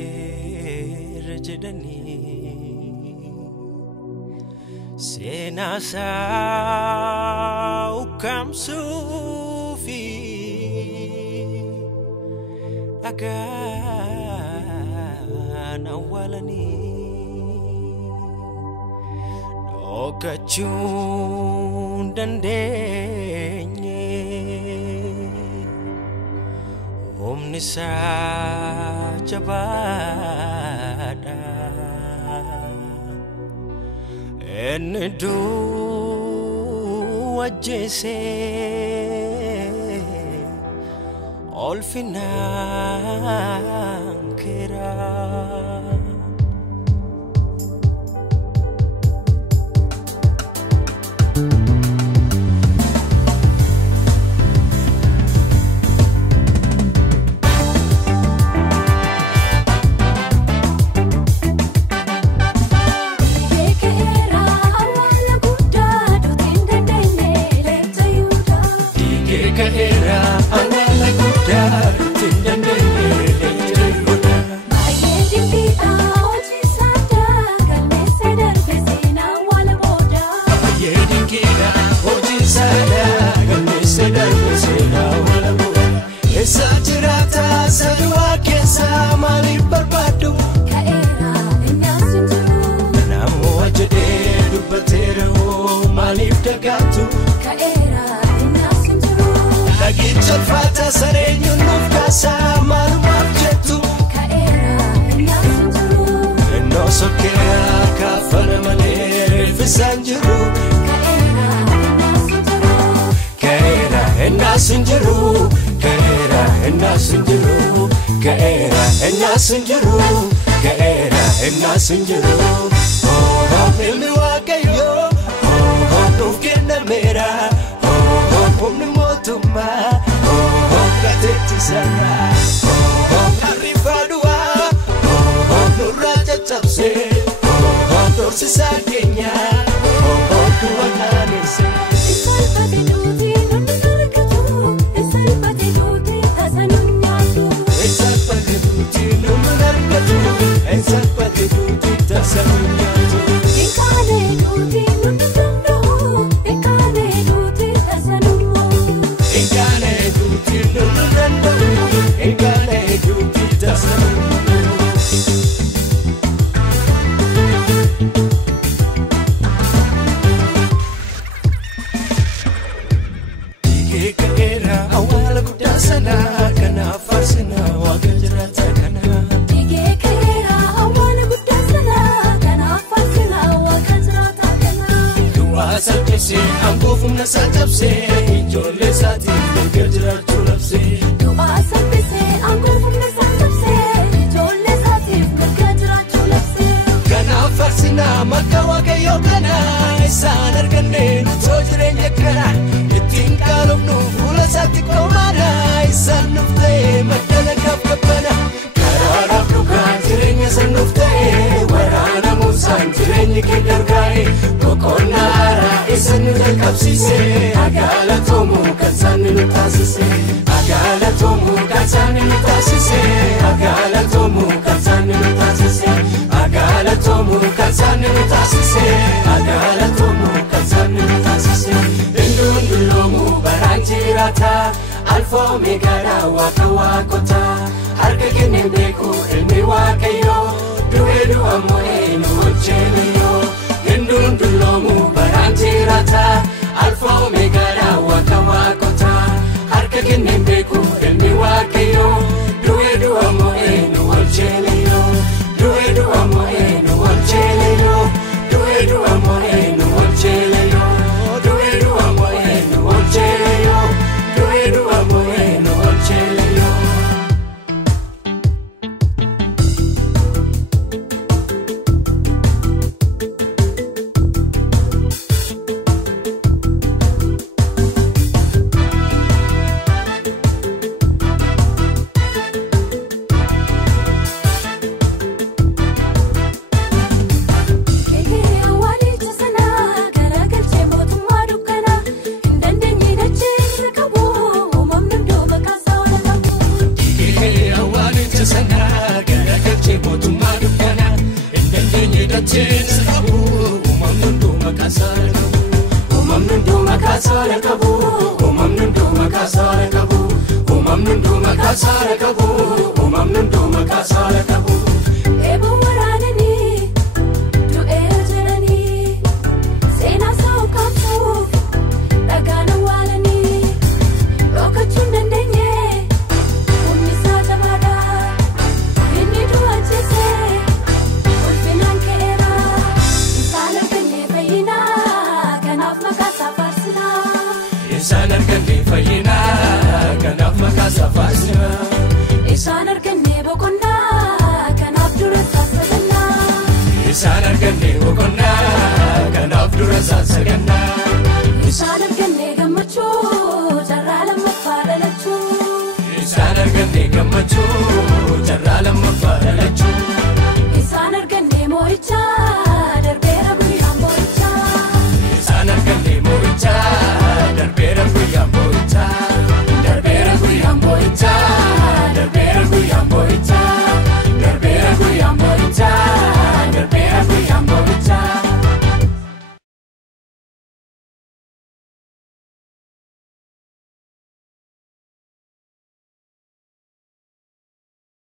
du'eera jedhanii seenaa isaa ukkaamsuufi dhagaan awwaalanii dhokachuu dandeenye humni isaa jabaadha inni du'a ajjeesee olfinaan keeraa. Fata sareño nuf casa malumak jetu kaera inasunjuru no sokera kafana manere fisanjuru kaera inasunjuru kaera inasunjuru kaera inasunjuru kaera inasunjuru oh ilmi wakayo oh tufkena mera oh umni motuma Sana Arifadua Nuraja Tapse Dorsisa Kenya Dua Kanese Isalpati duti nunarkatu Isalpati duti tasanunyatu Isalpati duti nunarkatu Isalpati duti tasanunyatu Ikane duti nunarkatu Ikane duti tasanunyatu Ikane duti nunarkatu Ikane duti tasanunyatu Awala kudasana kana farsina wakajrata kana Dige kera awala kudasana kana farsina wakajrata kana Dua satse angofumna satse jolle sati wakajrata lapse Dua satse angofumna satse jolle sati wakajrata lapse Kana farsina makka wakayo kana isan arganne sojrenya kana ittin qalubnu fula sati komana isan nufte madala kapkapana karara duka jirenya sanufte warana musan jirenya kidargai kokonara isan kapsise agala tomu kansani nutasise agala tomu kansani nutasise agala tomu kansani nutasise agala tomu kansani nutasise agala tomu kansani nutasise Indundulomu baranjirata alfo megara waka wakota harka kene beku ilmi wakayo duedu amo enu ocheliyo Indundulomu baranjirata alfo megara waka wakota harka kene beku ilmi wakayo duedu amo enu ocheliyo duedu amo enu ocheliyo duedu amo enu ocheliyo duedu amo enu ocheliyo duedu amo enu ocheliyo sana galakachee mootummaa dukkana indandeenye dacheen sabu uumamnuun duuma kaasaara qabu uumamnuun duuma kaasaara qabu uumamnuun duuma kaasaara qabu uumamnuun duuma kaasaara qabu uumamnuun duuma kaasaara qabu. Eeboo waraananii du'eera jedhanii seenaa isaa kaasuuf dhagaan awwaalanii dhokachuu hin dandeenye humni isaa jabaadha inni du'achiisee ulfinaan ka'eera isaan arganne fayyinaa kanaaf maqaa isaa faarsinaa isaan arganne fayyinaa kanaaf maqaa isaa faarsinaa isaan arganne boqonnaa kanaaf dura isaa sagannaa isaan arganne boqonnaa kanaaf dura isaa sagannaa.